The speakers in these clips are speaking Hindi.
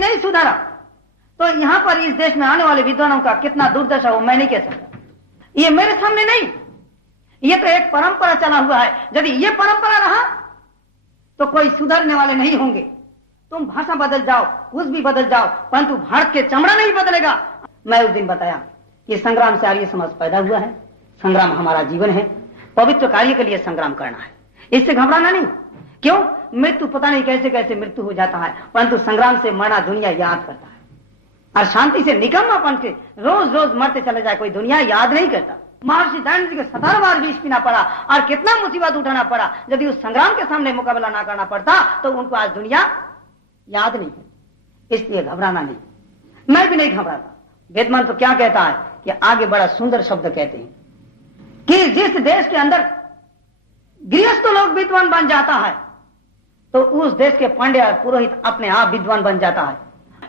नहीं सुधारा तो यहाँ पर इस देश में आने वाले विद्वानों का कितना दुर्दशा हो मैं नहीं कह सकता। ये मेरे सामने नहीं, ये तो एक परंपरा चला हुआ है। यदि ये परंपरा रहा तो कोई सुधरने वाले नहीं होंगे। तुम भाषा बदल जाओ, कुछ भी बदल जाओ, परंतु भारत के चमड़ा नहीं बदलेगा। मैं उस दिन बताया कि संग्राम से आर्य समाज पैदा हुआ है, संग्राम हमारा जीवन है, पवित्र कार्य के लिए संग्राम करना है, इससे घबराना नहीं। क्यों? मृत्यु पता नहीं कैसे कैसे मृत्यु हो जाता है, परंतु संग्राम से मरना दुनिया याद करता है। और शांति से निकम्मापन से रोज रोज मरते चले जाए कोई दुनिया याद नहीं करता। महर्षि दयानंद जी को 17 बार विष पीना पड़ा और कितना मुसीबत उठाना पड़ा। यदि उस संग्राम के सामने मुकाबला ना करना पड़ता तो उनको आज दुनिया याद नहीं है। इसलिए घबराना नहीं, मैं भी नहीं घबराता। वेद मंत्र क्या कहता है कि आगे बड़ा सुंदर शब्द कहते हैं कि जिस देश के अंदर गृहस्थ लोग विद्वान बन जाता है तो उस देश के पांड्य और पुरोहित अपने आप विद्वान बन जाता है।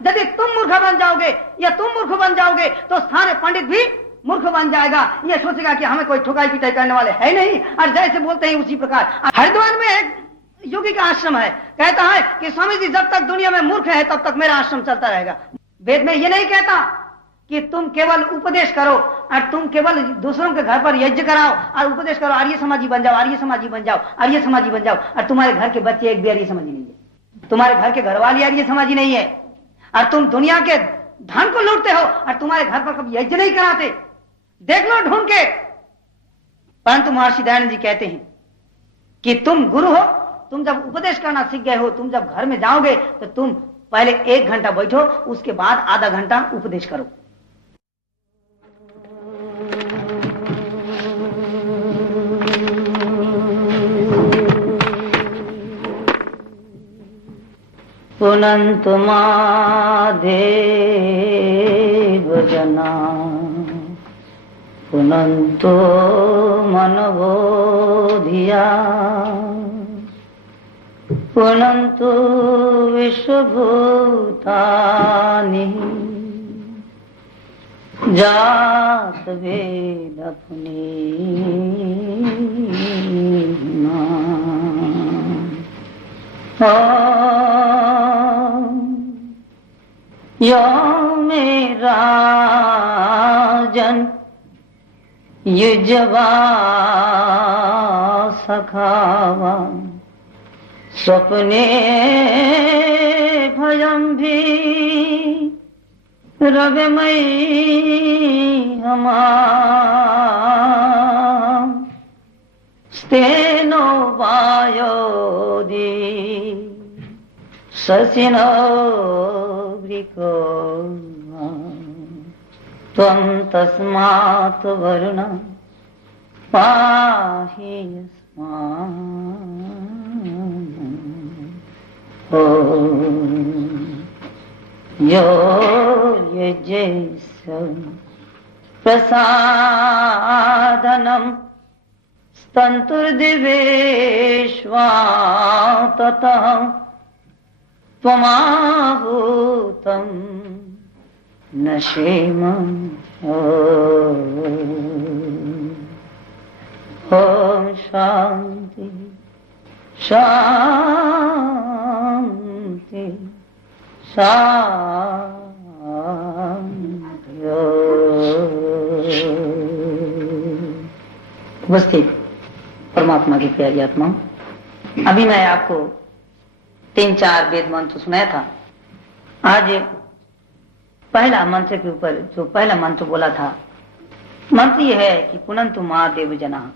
यदि तुम मूर्ख बन जाओगे या तुम मूर्ख बन जाओगे तो सारे पंडित भी मूर्ख बन जाएगा। ये सोचेगा कि हमें कोई ठुकाई पिटाई करने वाले है नहीं, और जैसे बोलते हैं उसी प्रकार। हरिद्वार में एक योगी का आश्रम है, कहता है कि स्वामी जी जब तक दुनिया में मूर्ख है तब तक मेरा आश्रम चलता रहेगा। वेद में ये नहीं कहता कि तुम केवल उपदेश करो और तुम केवल दूसरों के घर पर यज्ञ कराओ और उपदेश करो, आर्य समाजी बन जाओ, आर्य समाजी बन जाओ, आर्य समाजी बन जाओ, और तुम्हारे घर के बच्चे एक भी आर्य समाजी नहीं है, तुम्हारे घर के घरवाली आर्य समाजी नहीं है, और तुम दुनिया के धन को लूटते हो और तुम्हारे घर पर कभी यज्ञ नहीं कराते। देख लो ढूंढ के। परंतु महर्षि दयानंद जी कहते हैं कि तुम गुरु हो, तुम जब उपदेश करना सीख गए हो, तुम जब घर में जाओगे तो तुम पहले 1 घंटा बैठो, उसके बाद आधा घंटा उपदेश करो। पुनन्तु मादेव जना पुनन्तु मनवोधिया पुनन्तु विश्वभूतानि जात वेद पुनीना। यो मेरा जन युजवा सखावा स्वप्ने भयं भी रवमयी हमां स्तेनो वायोदी शशिनो वृको त्वं तस्मात् वरुण पाहि यस्मात्। यो यज्ञस्य प्रसादनं स्तन्तुर्दिवेश्वा ततः त्वमाहूतं न क्षेम। ओम शांति शांति शांति। उपस्थित परमात्मा की प्यारी आत्मा, अभी मैं आपको 3-4 वेद मंत्र सुनाया था। आज पहला मंत्र के ऊपर जो पहला मंत्र बोला था, मंत्र यह है कि पुनन्तु महादेव जना,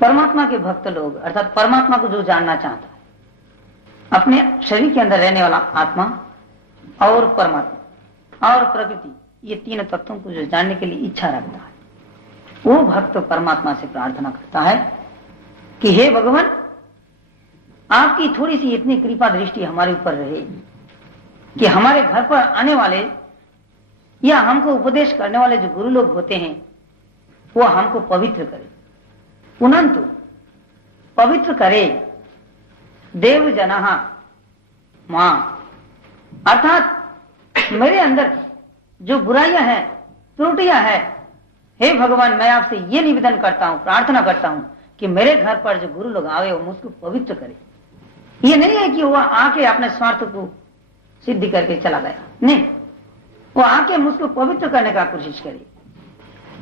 परमात्मा के भक्त लोग अर्थात परमात्मा को जो जानना चाहता है, अपने शरीर के अंदर रहने वाला आत्मा और परमात्मा और प्रकृति, ये 3 तत्वों को जो जानने के लिए इच्छा रखता है, वो भक्त परमात्मा से प्रार्थना करता है कि हे भगवान, आपकी थोड़ी सी इतनी कृपा दृष्टि हमारे ऊपर रहे कि हमारे घर पर आने वाले या हमको उपदेश करने वाले जो गुरु लोग होते हैं वो हमको पवित्र करे, पुनन्तु पवित्र करे देव जनः मां, अर्थात मेरे अंदर जो बुराइयां हैं, त्रुटियां हैं, हे भगवान मैं आपसे ये निवेदन करता हूं, प्रार्थना करता हूं कि मेरे घर पर जो गुरु लोग आवे वो मुझको पवित्र करे। ये नहीं है कि वो आके अपने स्वार्थ को सिद्धि करके चला गया। नहीं, वो आके मुझको पवित्र करने का कोशिश करी।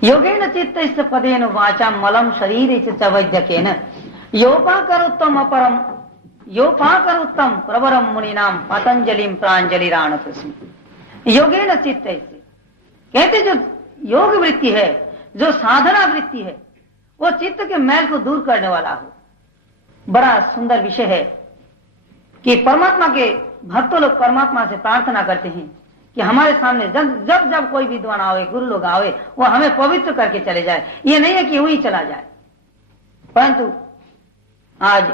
योगेन चित्त पदेन वाचा मलम शरीर च वैद्यकेन योपाकरोत्तम अपरम योपाकरोत्तम प्रवरम मुनिनाम पतंजलिम प्रांजलिराणतस्मि। योगेन चित्त, कहते जो योग वृत्ति है, जो साधना वृत्ति है, वो चित्त के मैल को दूर करने वाला हो। बड़ा सुंदर विषय है कि परमात्मा के भक्तों लोग परमात्मा से प्रार्थना करते हैं कि हमारे सामने जब जब कोई विद्वान आवे, गुरु लोग आवे, वो हमें पवित्र करके चले जाए। ये नहीं है कि यूं ही चला जाए। परंतु आज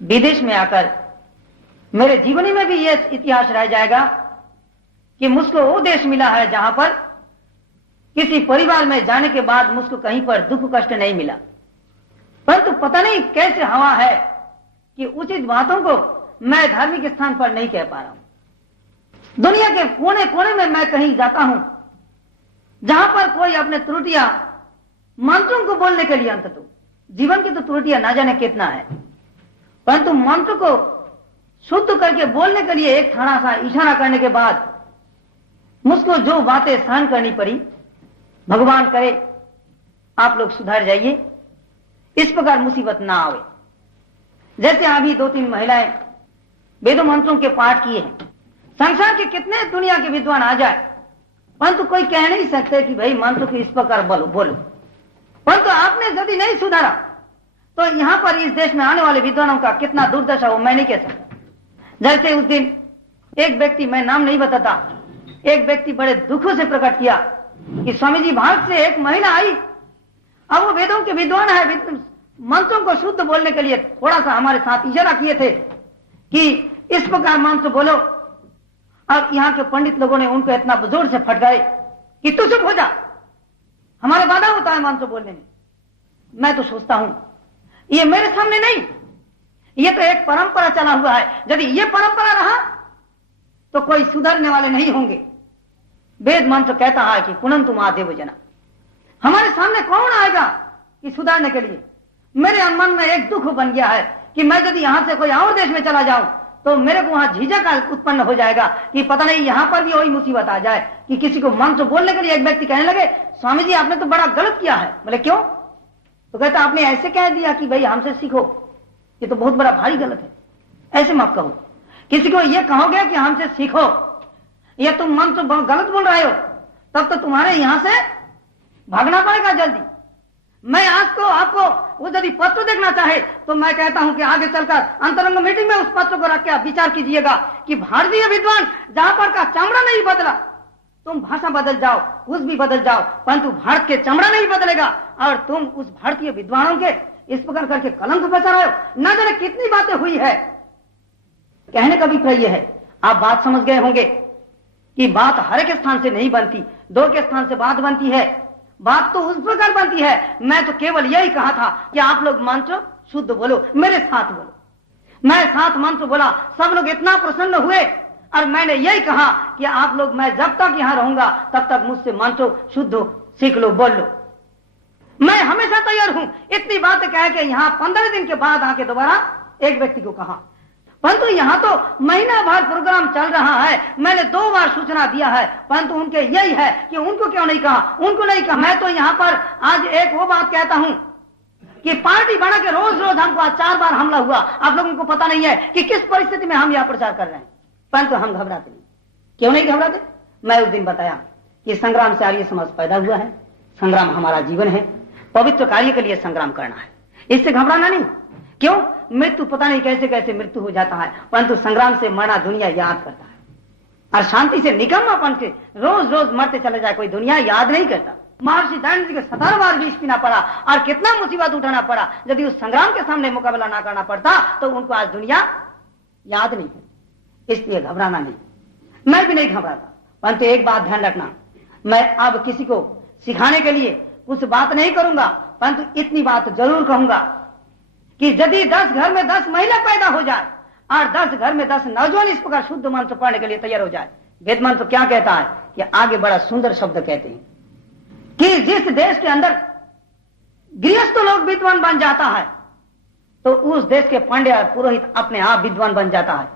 विदेश में आकर मेरे जीवनी में भी यह इतिहास रह जाएगा कि मुझको वो देश मिला है जहां पर किसी परिवार में जाने के बाद मुझको कहीं पर दुख कष्ट नहीं मिला। परंतु पता नहीं कैसे हवा है कि उचित बातों को मैं धार्मिक स्थान पर नहीं कह पा रहा हूं। दुनिया के कोने कोने में मैं कहीं जाता हूं जहां पर कोई अपने त्रुटियां मंत्रों को बोलने के लिए, अंततः जीवन की तो त्रुटियां ना जाने कितना है, परंतु मंत्र को शुद्ध करके बोलने के लिए एक थोड़ा सा इशारा करने के बाद मुझको जो बातें सहन करनी पड़ी, भगवान करे आप लोग सुधर जाइए, इस प्रकार मुसीबत ना आवे। जैसे अभी 2-3 महिलाएं वेदों मंत्रों के पाठ किए हैं। संसार के कितने दुनिया के विद्वान आ जाए, परंतु कोई कह नहीं सकते कि भाई मंत्र को इस प्रकार बोलो। परंतु आपने यदि नहीं सुधारा तो यहां पर इस देश में आने वाले विद्वानों का कितना दुर्दशा हो मैं नहीं कह सकता। जैसे उस दिन एक व्यक्ति, मैं नाम नहीं बताता, एक व्यक्ति बड़े दुखों से प्रकट किया कि स्वामी जी भारत से एक महिला आई, अब वो वेदों के विद्वान है, मंत्रों को शुद्ध बोलने के लिए थोड़ा सा हमारे साथ इशारा किए थे कि इस प्रकार मंत्र बोलो। अब यहाँ के पंडित लोगों ने उनको इतना जोर से फटकाए कि तू चुप हो जा, हमारे बाधा होता है मंत्र बोलने में। मैं तो सोचता हूं ये मेरे सामने नहीं, ये तो एक परंपरा चला हुआ है। यदि ये परंपरा रहा तो कोई सुधरने वाले नहीं होंगे। वेद मंत्र कहता है कि पुनंतु महादेव जना, हमारे सामने कौन आएगा कि सुधारने के लिए। मेरे मन में एक दुख बन गया है कि मैं यदि यहां से कोई और देश में चला जाऊं तो मेरे को वहां झिझक उत्पन्न हो जाएगा कि पता नहीं यहां पर भी वही मुसीबत आ जाए कि किसी को मंत्र बोलने के लिए एक व्यक्ति कहने लगे स्वामी जी आपने तो बड़ा गलत किया है। बोले क्यों? तो कहता आपने ऐसे कह दिया कि भाई हमसे सीखो, ये तो बहुत बड़ा भारी गलत है, ऐसे मत कहो। किसी को ये कहोगे कि हमसे सीखो, ये तुम मंत्र गलत बोल रहे हो, तब तो तुम्हारे यहां से भागना पड़ेगा जल्दी। मैं आज तो आपको वो यदि पत्र देखना चाहे तो मैं कहता हूं कि आगे चलकर अंतरंग मीटिंग में उस पत्र को रख के आप विचार कीजिएगा कि भारतीय विद्वान जहां पर का चमड़ा नहीं बदला, तुम भाषा बदल जाओ, कुछ भी बदल जाओ, परंतु भारत के चमड़ा नहीं बदलेगा और तुम उस भारतीय विद्वानों के इस प्रकार करके कलंक बचा रहे हो। न जाने कितनी बातें हुई है। कहने का भी प्रय है, आप बात समझ गए होंगे कि बात हर एक स्थान से नहीं बनती, दो के स्थान से बात बनती है। बात तो उस प्रकार बनती है। मैं तो केवल यही कहा था कि आप लोग मंत्र शुद्ध बोलो, मेरे साथ बोलो। मैं साथ मंत्र बोला, सब लोग इतना प्रसन्न हुए और मैंने यही कहा कि आप लोग, मैं जब तक यहां रहूंगा तब तक मुझसे मंत्र शुद्ध सीख लो, बोल लो। मैं हमेशा तैयार हूं। इतनी बातें कह के यहां 15 दिन के बाद आके दोबारा एक व्यक्ति को कहा, परंतु यहां तो महीना भर प्रोग्राम चल रहा है। मैंने 2 बार सूचना दिया है, परंतु उनके यही है कि उनको क्यों नहीं कहा, उनको नहीं कहा। मैं तो यहां पर आज एक वो बात कहता हूं कि पार्टी बना के रोज रोज हमको आज 4 बार हमला हुआ। आप लोगों को पता नहीं है कि किस परिस्थिति में हम यहां प्रचार कर रहे हैं, परंतु हम घबराते नहीं। क्यों नहीं घबराते? मैं उस दिन बताया कि संग्राम से आर्य समाज पैदा हुआ है, संग्राम हमारा जीवन है, पवित्र कार्य के लिए संग्राम करना है, इससे घबराना नहीं। क्यों? मृत्यु पता नहीं कैसे कैसे मृत्यु हो जाता है, परंतु संग्राम से मरना दुनिया याद करता है। और शांति से निकम्मापन से रोज रोज मरते चले जाए कोई दुनिया याद नहीं करता। महर्षि दयानंद जी को 17 बार विष पीना पड़ा और कितना मुसीबत उठाना पड़ा। यदि उस संग्राम के सामने मुकाबला ना करना पड़ता तो उनको आज दुनिया याद नहीं है। इसलिए घबराना नहीं, मैं भी नहीं घबराता। परंतु एक बात ध्यान रखना, मैं अब किसी को सिखाने के लिए कुछ बात नहीं करूंगा, परंतु इतनी बात जरूर कहूंगा कि यदि 10 घर में 10 महिला पैदा हो जाए और 10 घर में 10 नौजवान इस प्रकार शुद्ध मंत्र पढ़ने के लिए तैयार हो जाए। वेद मंत्र क्या कहता है कि आगे बड़ा सुंदर शब्द कहते हैं कि जिस देश के अंदर गृहस्थ लोग विद्वान बन जाता है तो उस देश के पंडित और पुरोहित अपने आप विद्वान बन जाता है।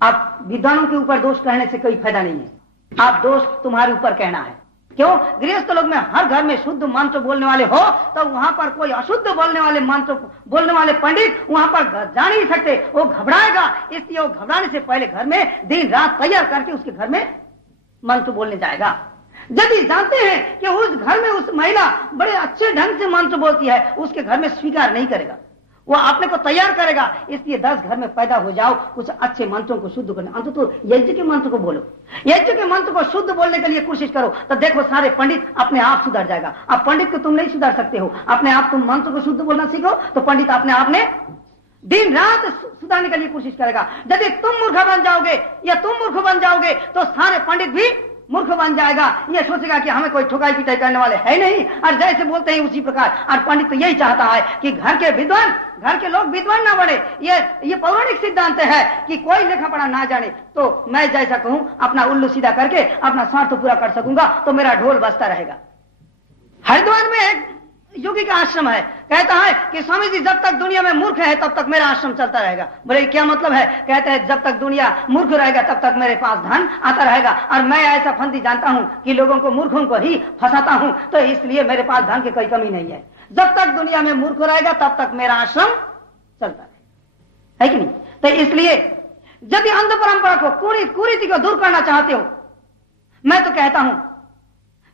आप विद्वानों के ऊपर दोष कहने से कोई फायदा नहीं है, आप दोष तुम्हारे ऊपर कहना है। क्यों? गृहस्थ लोग में हर घर में शुद्ध मंत्र बोलने वाले हो तो वहां पर कोई अशुद्ध बोलने वाले मंत्र बोलने वाले पंडित वहां पर जा नहीं सकते, वो घबराएगा। इसलिए वो घबराने से पहले घर में दिन रात तैयार करके उसके घर में मंत्र बोलने जाएगा। यदि जानते हैं कि उस घर में उस महिला बड़े अच्छे ढंग से मंत्र बोलती है, उसके घर में स्वीकार नहीं करेगा, वो अपने को तैयार करेगा। इसलिए 10 घर में पैदा हो जाओ, कुछ अच्छे मंत्रों को शुद्ध करने, अंत तो यज्ञ के मंत्र को बोलो, यज्ञ के मंत्र को शुद्ध बोलने के लिए कोशिश करो, तो देखो सारे पंडित अपने आप सुधर जाएगा। अब पंडित को तुम नहीं सुधार सकते हो, अपने आप तुम मंत्र को शुद्ध बोलना सीखो तो पंडित अपने आप ने दिन रात सुधारने के लिए कोशिश करेगा। यदि तुम मूर्ख बन जाओगे या तुम मूर्ख बन जाओगे तो सारे पंडित भी मूर्ख बन जाएगा। ये सोचेगा कि हमें कोई ठुकाई पिटाई करने वाले है नहीं, और जैसे बोलते हैं उसी प्रकार। और पंडित तो यही चाहता है कि घर के विद्वान, घर के लोग विद्वान ना बने। ये पौराणिक सिद्धांत है कि कोई लेखा पढ़ा ना जाने, तो मैं जैसा कहूं अपना उल्लू सीधा करके अपना स्वार्थ पूरा कर सकूंगा, तो मेरा ढोल बजता रहेगा। हरिद्वार में एक योगी का आश्रम है, कहता है कि स्वामी जी जब तक दुनिया में मूर्ख है तब तक मेरा आश्रम चलता रहेगा। बोले क्या मतलब है? कहते हैं जब तक दुनिया मूर्ख रहेगा तब तक मेरे पास धन आता रहेगा, और मैं ऐसा फंदी जानता हूं कि लोगों को मूर्खों को ही फंसाता हूं, तो इसलिए मेरे पास धन की कोई कमी नहीं है। जब तक दुनिया में मूर्ख रहेगा तब तक मेरा आश्रम चलता है कि नहीं? तो इसलिए यदि अंध परंपरा को, कुरीति को दूर करना चाहते हो, मैं तो कहता हूं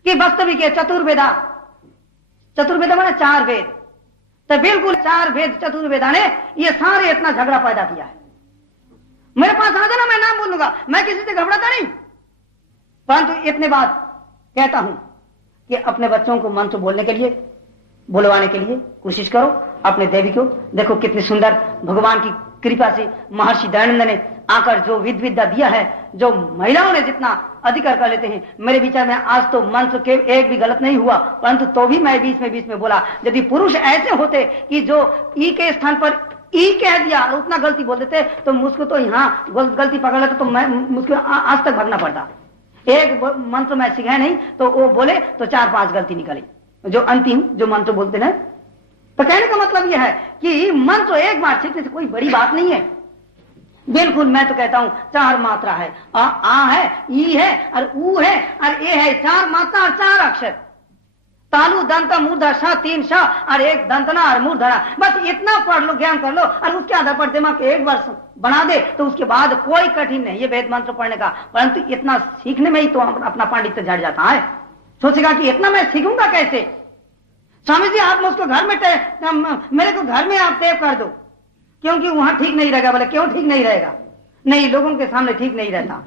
कि वास्तविक चतुर्वेद माने 4 वेद, तो बिल्कुल 4 वेद चतुर्वेदा ने ये सारे इतना झगड़ा पैदा किया है। मेरे पास आ जाना, मैं नाम बोलूंगा, मैं किसी से घबराता नहीं, परंतु इतने बात कहता हूं कि अपने बच्चों को मंत्र बोलने के लिए, बुलवाने के लिए कोशिश करो। अपने देवी को देखो कितनी सुंदर भगवान की कृपा से महर्षि दयानंद ने आकर जो विद्या दिया है, जो महिलाओं ने जितना अधिकार कर लेते हैं। मेरे विचार में आज तो मंत्र के एक भी गलत नहीं हुआ, परंतु तो भी मैं बीच में बोला। यदि पुरुष ऐसे होते कि जो ई के स्थान पर ई कह दिया और उतना गलती बोल देते, तो मुझको तो यहाँ गलती पकड़ लेते तो मैं मुझको आज तक भागना पड़ता। एक मंत्र मैं सीखा नहीं तो वो बोले तो 4-5 गलती निकली, जो अंतिम जो मंत्र बोलते हैं। तो कहने का मतलब यह है कि मंत्र एक बार सीखने से कोई बड़ी बात नहीं है। बिल्कुल मैं तो कहता हूं 4 मात्रा है, आ है, ई है और ऊ है और ए है, 4 मात्रा और 4 अक्षर, तालु दंत मूर्धा श 3 श और 1 दंतना और मूर्धना। बस इतना पढ़ लो, ज्ञान कर लो, और उसके आधार पर दिमाग के 1 वर्ष बना दे तो उसके बाद कोई कठिन नहीं है वेद मंत्र पढ़ने का। परंतु इतना सीखने में ही तो अपना पांडित्य झड़ जाता है। सोचेगा कि इतना मैं सीखूंगा कैसे? स्वामी जी आप मुझको घर में मेरे को घर में आप टेप कर दो, क्योंकि वहां ठीक नहीं रहेगा। बोले क्यों ठीक नहीं रहेगा? नहीं, लोगों के सामने ठीक नहीं रहता।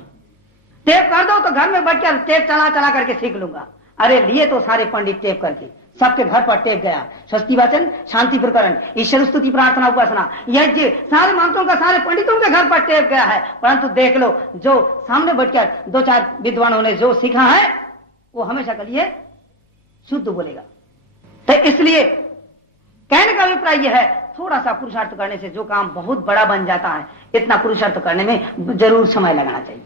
टेप कर दो तो घर में बैठ कर टेप चला करके सीख लूंगा। अरे लिए तो सारे पंडित टेप करके, सबके घर पर टेप गया। स्वस्ति वाचन, शांति प्रकरण, ईश्वर स्तुति, प्रार्थना, उपासना, यज्ञ, सारे मंत्रों का सारे पंडितों के घर पर टेप गया है। परंतु देख लो, जो सामने बैठकर 2-4 विद्वानों ने जो सीखा है वो हमेशा के लिए शुद्ध बोलेगा। तो इसलिए कहने का अभिप्राय यह है, थोड़ा सा पुरुषार्थ करने से जो काम बहुत बड़ा बन जाता है, इतना पुरुषार्थ करने में जरूर समय लगाना चाहिए।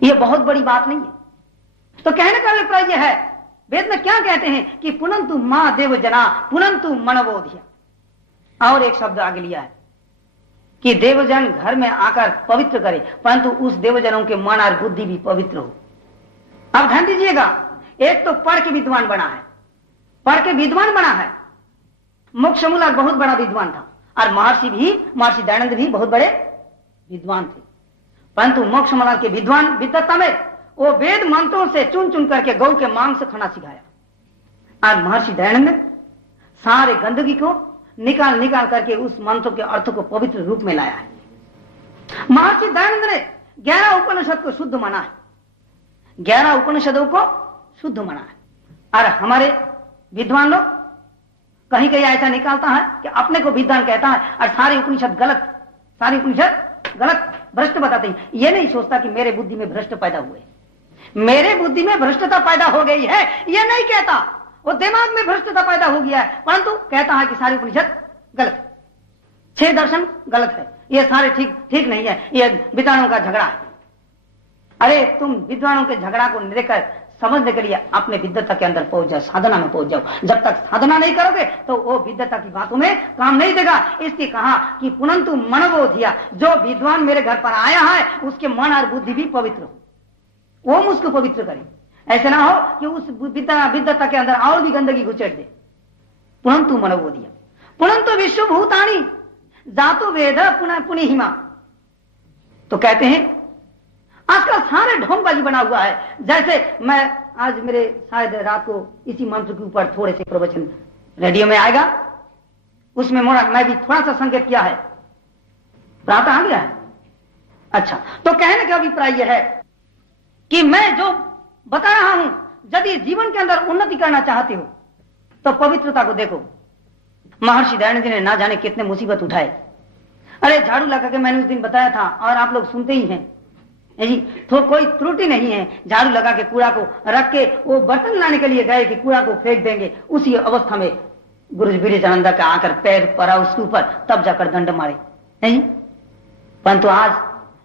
यह बहुत बड़ी बात नहीं है। तो कहने का अभिप्राय यह है, वेद में क्या कहते हैं कि पुनंतु मां देव जना पुनंतु मनवोधिया। और एक शब्द आगे लिया है कि देवजन घर में आकर पवित्र करे, परंतु उस देवजनों के मन और बुद्धि भी पवित्र हो। अब ध्यान दीजिएगा, एक तो पढ़ के विद्वान बना है, मोक्षमूल बहुत बड़ा विद्वान था, और महर्षि दयानंद भी बहुत बड़े विद्वान थे। परंतु मोक्षमूल के विद्वत्ता में वो वेद मंत्रों से चुन करके गौ के मांस खाना सिखाया। और महर्षि दयानंद सारे गंदगी को निकाल करके उस मंत्रों के अर्थ को पवित्र रूप में लाया है। महर्षि दयानंद ने 11 उपनिषद को शुद्ध माना है, 11 उपनिषदों को शुद्ध माना है। और हमारे विद्वान लोग कहीं ऐसा निकालता है कि अपने को विद्वान कहता है और सारे उपनिषद गलत भ्रष्ट बताते हैं। ये नहीं सोचता कि मेरे बुद्धि में भ्रष्ट पैदा हुए, मेरे बुद्धि में भ्रष्टता पैदा हो गई है, ये नहीं कहता। वो दिमाग में भ्रष्टता पैदा हो गया है, परंतु कहता है कि सारे उपनिषद गलत, 6 दर्शन गलत है, ये सारे ठीक नहीं है, ये विद्वानों का झगड़ा है। अरे तुम विद्वानों के झगड़ा को देखकर समझने के लिए अपने विद्वता के अंदर पहुंच जाओ, साधना में पहुंच जाओ। जब तक साधना नहीं करोगे तो वो विद्वता की बातों में काम नहीं देगा। इसलिए कहा कि पुनंतु मनबोधिया, जो विद्वान मेरे घर पर आया है उसके मन और बुद्धि भी पवित्र हो, वो मुझको पवित्र करे। ऐसे ना हो कि उस विद्वता के अंदर और भी गंदगी घुसेड़ दे। पुनंतु मनबोधिया पुनंतु विश्वभूतानी जातो वेद पुनः पुनिहिमा। तो कहते हैं आजकल सारे ढोंगबाजी बना हुआ है। जैसे मैं आज मेरे शायद रात को इसी मंत्र के ऊपर थोड़े से प्रवचन रेडियो में आएगा, उसमें मैं भी थोड़ा सा संकेत किया है, प्रातः आ गया है। अच्छा, तो कहने का अभिप्राय यह है कि मैं जो बता रहा हूं, यदि जीवन के अंदर उन्नति करना चाहते हो तो पवित्रता को देखो। महर्षि दयानंद जी ने ना जाने कितने मुसीबत उठाए। अरे झाड़ू लगा के मैंने उस दिन बताया था और आप लोग सुनते ही हैं जी, तो कोई त्रुटि नहीं है। झाड़ू लगा के कूड़ा को रख के वो बर्तन लाने के लिए गए कि कूड़ा को फेंक देंगे, उसी अवस्था में गुरु बिरजानंदा का आकर पैर पड़ा उसके ऊपर, तब जाकर दंड मारे नहीं। परंतु आज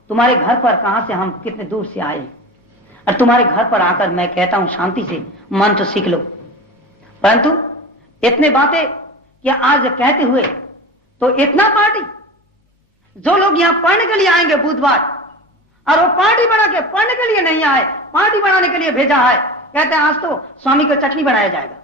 तुम्हारे घर पर कहां से हम कितने दूर से आए, और तुम्हारे घर पर आकर मैं कहता हूं शांति से मंत्र सीख लो। परंतु इतने बातें कि आज कहते हुए तो इतना पार्टी, जो लोग यहां पढ़ने के लिए आएंगे बुधवार, और वो पार्टी बना के पढ़ने के लिए नहीं आए, पार्टी बनाने के लिए भेजा है। कहते हैं आज तो स्वामी को चटनी बनाया जाएगा।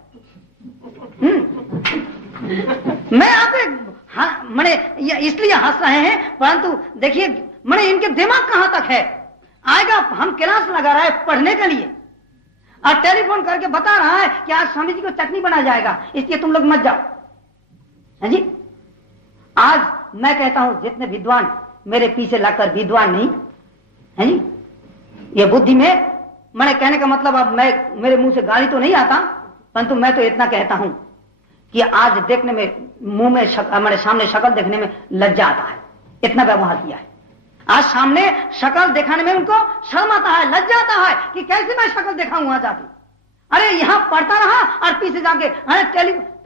मैं आप मने इसलिए हंस रहे हैं, परंतु देखिए मने इनके दिमाग कहां तक है। आएगा, हम क्लास लगा रहा है पढ़ने के लिए और टेलीफोन करके बता रहा है कि आज स्वामी जी को चटनी बनाया जाएगा, इसलिए तुम लोग मत जाओ। है जी, आज मैं कहता हूं जितने विद्वान मेरे पीछे लगकर विद्वान नहीं है जी, ये बुद्धि में, मैंने कहने का मतलब अब मैं मेरे मुंह से गाली तो नहीं आता, परंतु मैं तो इतना कहता हूं कि आज देखने में मुंह में मेरे सामने शक्ल देखने में लज्जा आता है, इतना व्यवहार किया है। आज सामने शक्ल दिखाने में उनको शर्म आता है, लज्जा आता है कि कैसे मैं शक्ल दिखाऊं वहां जाके। अरे यहां पढ़ता रहा और पीछे जाके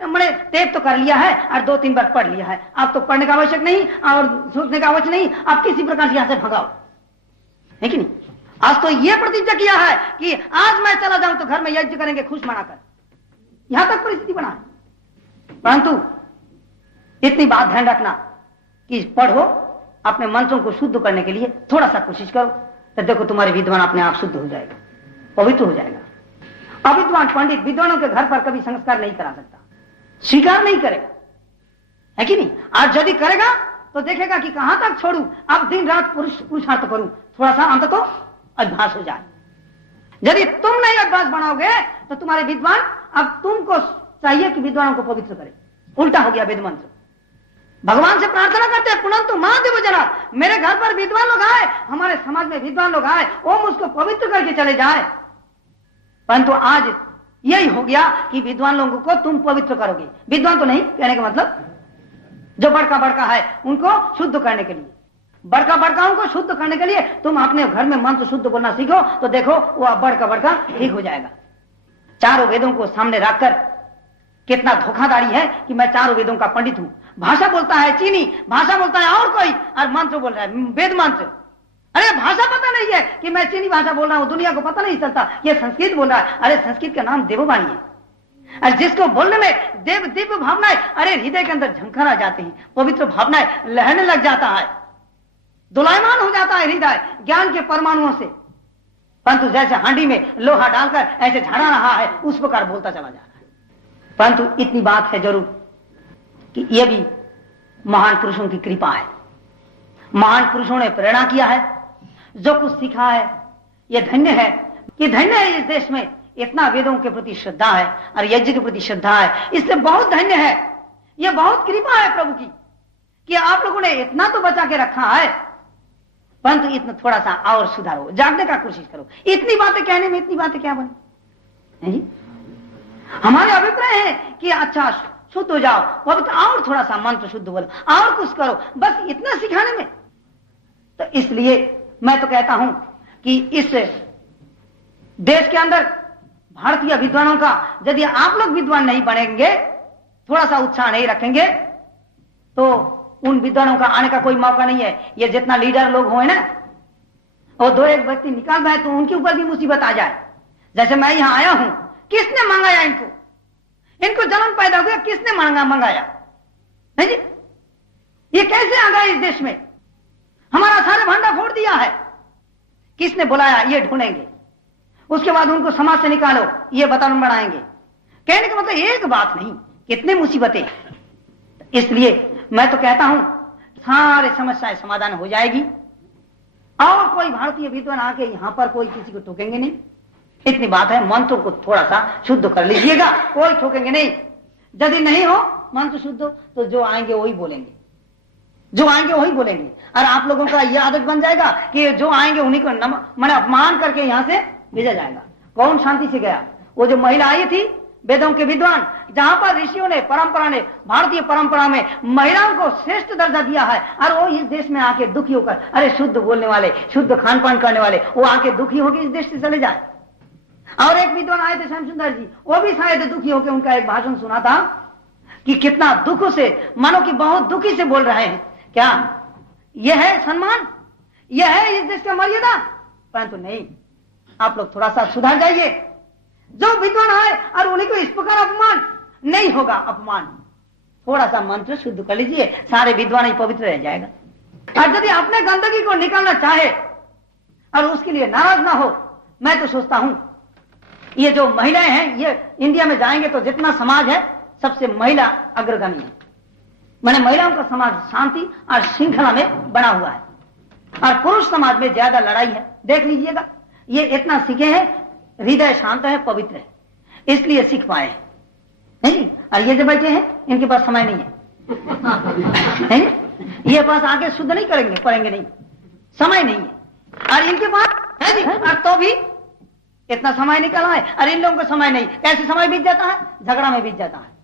मैंने टेप तो कर लिया है और 2-3 बार पढ़ लिया है, अब तो पढ़ने का आवश्यक नहीं और सोचने का आवश्यक नहीं, आप किसी प्रकार से यहां से भगाओ, है कि नहीं। आज तो यह प्रतिज्ञा किया है कि आज मैं चला जाऊं तो घर में यज्ञ करेंगे खुश मनाकर, यहां तक परिस्थिति बना है। परंतु इतनी बात ध्यान रखना कि पढ़ो, अपने मंत्रों को शुद्ध करने के लिए थोड़ा सा कोशिश करो, तो देखो तुम्हारे विद्वान अपने आप शुद्ध हो जाएगा, पवित्र हो जाएगा। अविद्वान पंडित विद्वानों के घर पर कभी संस्कार नहीं करा सकता, स्वीकार नहीं करेगा, है कि नहीं। आज यदि करेगा तो देखेगा कि कहां तक छोड़ू, अब दिन रात पुरुषार्थ करूं, थोड़ा सा अंत तो अभ्यास हो जाए। यदि तुम नहीं अभ्यास बनाओगे तो तुम्हारे विद्वान, अब तुमको चाहिए कि विद्वानों को पवित्र करे, उल्टा हो गया वेद मंत्र। भगवान से प्रार्थना करते हैं पुनंतु महादेव जना, मेरे घर पर विद्वान लोग आए, हमारे समाज में विद्वान लोग आए, वो मुझको पवित्र करके चले जाए। परंतु आज यही हो गया कि विद्वान लोगों को तुम पवित्र करोगे, विद्वान तो नहीं, कहने का मतलब जो बड़का बड़का है उनको शुद्ध करने के लिए, बड़का बड़काओं को शुद्ध करने के लिए तुम अपने घर में मंत्र शुद्ध बोलना सीखो, तो देखो वो बड़का बड़का ठीक हो जाएगा। चारों वेदों को सामने रखकर कितना धोखाधड़ी है कि मैं चारों वेदों का पंडित हूं। भाषा बोलता है चीनी, भाषा बोलता है और कोई, और मंत्र बोल रहा है वेद मंत्र। अरे भाषा पता नहीं है कि मैं चीनी भाषा बोल रहा हूं, दुनिया को पता नहीं चलता ये संस्कृत बोल रहा है। अरे संस्कृत का नाम देववाणी है, और जिसको बोलने में देव दिव्य भावनाएं, अरे हृदय के अंदर झंकार आ जाती है, पवित्र भावनाएं लहरने लग जाता है, दुलायमान हो जाता है हृदय ज्ञान के परमाणुओं से। परंतु जैसे हांडी में लोहा डालकर ऐसे झाड़ा रहा है, उस प्रकार बोलता चला जा रहा है। परंतु इतनी बात है जरूर कि यह भी महान पुरुषों की कृपा है, महान पुरुषों ने प्रेरणा किया है, जो कुछ सीखा है यह धन्य है कि धन्य है इस देश में इतना वेदों के प्रति श्रद्धा है और यज्ञ के प्रति श्रद्धा है, इससे बहुत धन्य है। यह बहुत कृपा है प्रभु की कि आप लोगों ने इतना तो बचा के रखा है, परंतु इतना थोड़ा सा और सुधारो, जागने का कोशिश करो। इतनी बातें कहने में इतनी बातें क्या बनी, हमारे अभिप्राय है कि अच्छा शुद्ध हो जाओ, पवित्र, और थोड़ा सा मंत्र शुद्ध बोलो, और कुछ करो, बस इतना सिखाने में। तो इसलिए मैं तो कहता हूं कि इस देश के अंदर भारतीय विद्वानों का यदि आप लोग विद्वान नहीं बनेंगे, थोड़ा सा उत्साह नहीं रखेंगे, तो उन विद्वानों का आने का कोई मौका नहीं है। ये जितना लीडर लोग हुए ना, और 2-1 व्यक्ति निकाल गए तो उनके ऊपर भी मुसीबत आ जाए। जैसे मैं यहां आया हूं, किसने मंगाया इनको? इनको जलन पैदा हुआ, किसने मंगाया? नहीं जी, ये कैसे आ गए इस देश में? हमारा सारे भंडा फोड़ दिया है, किसने बुलाया? ये ढूंढेंगे। उसके बाद उनको समाज से निकालो, ये वातावरण बनाएंगे। कहने का मतलब एक बात नहीं, कितने मुसीबतें। इसलिए मैं तो कहता हूं सारे समस्याएं समाधान हो जाएगी और कोई भारतीय विद्वान आके यहां पर कोई किसी को टोकेंगे नहीं। इतनी बात है, मंत्र को थोड़ा सा शुद्ध कर लीजिएगा, कोई ठोकेंगे नहीं। यदि नहीं हो मंत्र शुद्ध तो जो आएंगे वही बोलेंगे, जो आएंगे वही बोलेंगे। और आप लोगों का यह आदत बन जाएगा कि जो आएंगे उन्हीं को मैंने अपमान करके यहां से भेजा जाएगा। कौन शांति से गया? वो जो महिला आई थी वेदों के विद्वान, जहां पर ऋषियों ने, परंपरा ने, भारतीय परंपरा में महिलाओं को श्रेष्ठ दर्जा दिया है, और वो इस देश में आके दुखी होकर, अरे शुद्ध बोलने वाले, शुद्ध खान पान करने वाले, वो आके दुखी होकर इस देश से चले जाए। और एक विद्वान आए थे श्याम सुंदर जी, वो भी शायद दुखी होकर उनका एक भाषण सुना था कि कितना दुख से, मानो कि बहुत दुखी से बोल रहे हैं। क्या यह है सम्मान? यह है इस देश का मर्यादा? परंतु नहीं, आप लोग थोड़ा सा सुधार जाइए। जो विद्वान आए और उन्हीं को इस प्रकार अपमान नहीं होगा। अपमान थोड़ा सा मंत्र शुद्ध कर लीजिए, सारे विद्वान ही पवित्र रह जाएगा। और यदि अपने गंदगी को निकालना चाहे और उसके लिए नाराज ना हो, मैं तो सोचता हूं ये जो महिलाएं हैं, ये इंडिया में जाएंगे तो जितना समाज है सबसे महिला अग्रगामी है। मैंने महिलाओं का समाज शांति और श्रृंखला में बना हुआ है, और पुरुष समाज में ज्यादा लड़ाई है। देख लीजिएगा, ये इतना सीखे हैं, हृदय शांत है, पवित्र है, इसलिए सीख पाए नहीं। और ये जो बैठे हैं इनके पास समय नहीं है, ये पास आके शुद्ध नहीं करेंगे, पढ़ेंगे नहीं, समय नहीं है। और इनके पास है जी, और तो भी इतना समय निकाला है, और इन लोगों को समय नहीं। कैसे समय बीत जाता है? झगड़ा में बीत जाता है।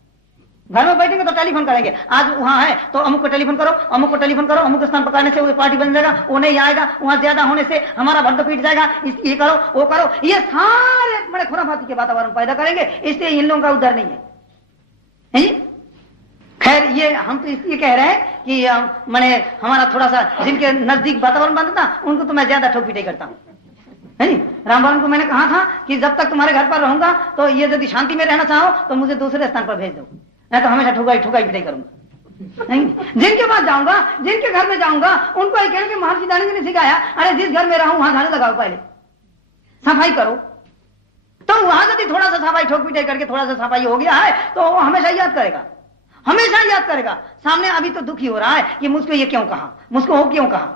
घर में बैठेंगे तो टेलीफोन करेंगे, आज वहां है तो अमुक को टेलीफोन करो, अमुक को टेलीफोन करो, अमुक स्थान पकड़ने से वो पार्टी बन जाएगा, वो नहीं आएगा, वहां ज्यादा होने से हमारा भक्त पीट जाएगा, ये करो वो करो, ये सारे बड़े खुराफाती के वातावरण पैदा करेंगे। इसलिए इन लोगों का उद्धार नहीं है। खैर, ये हम तो इसलिए कह रहे हैं कि मैंने हमारा थोड़ा सा जिनके नजदीक वातावरण बनता था उनको तो मैं ज्यादा ठोक पीटाई करता हूँ। रामबान को मैंने कहा था कि जब तक तुम्हारे घर पर रहूंगा तो ये यदि शांति में रहना चाहो तो मुझे दूसरे स्थान पर भेज दो, मैं तो हमेशा ठुकाई पिटाई करूंगा। नहीं, जिनके पास जाऊंगा, जिनके घर में जाऊंगा, उनको ये कहेंगे महर्षि दानी ने सिखाया, अरे जिस घर में रहूं वहां झाड़ू लगाओ, पहले सफाई करो। तो वहां यदि थोड़ा सा सफाई ठोक पिटाई करके थोड़ा सा सफाई हो गया है तो वो हमेशा याद करेगा, हमेशा याद करेगा। सामने अभी तो दुखी हो रहा है कि मुझको ये क्यों कहा, मुझको वो क्यों कहा,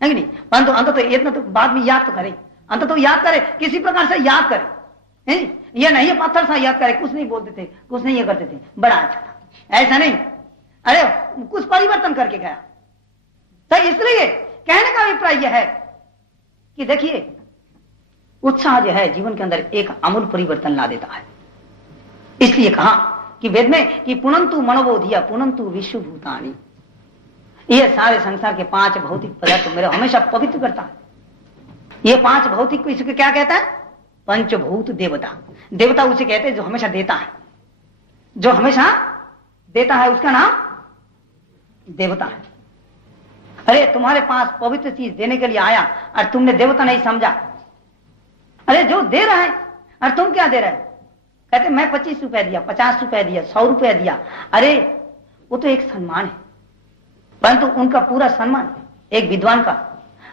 है नहीं? परंतु अंत तो इतना तो बाद में याद तो करे, अंत तो याद करे, किसी प्रकार से याद करे। ये नहीं है पत्थर सा याद करे, कुछ नहीं बोलते थे, कुछ नहीं ये करते थे, बड़ा अच्छा था, ऐसा नहीं। अरे कुछ परिवर्तन करके गया। तो इसलिए कहने का अभिप्राय यह है कि देखिए, उत्साह जो है जीवन के अंदर एक आमूल परिवर्तन ला देता है। इसलिए कहा कि वेद में कि पुनंतु मनोबोधिया पुनंतु विश्व भूतानि, ये सारे संसार के 5 भौतिक पदार्थ मेरे हमेशा पवित्र करता है। ये 5 भौतिक को इसको क्या कहता है? पंचभूत देवता। देवता उसे कहते हैं जो हमेशा देता है, जो हमेशा देता है उसका नाम देवता है। अरे तुम्हारे पास पवित्र चीज देने के लिए आया और तुमने देवता नहीं समझा। अरे जो दे रहा है, और तुम क्या दे रहे हो? कहते मैं 25 रुपए दिया, 50 रुपए दिया, 100 रुपए दिया। अरे वो तो एक सम्मान है, परंतु उनका पूरा सम्मान एक विद्वान का।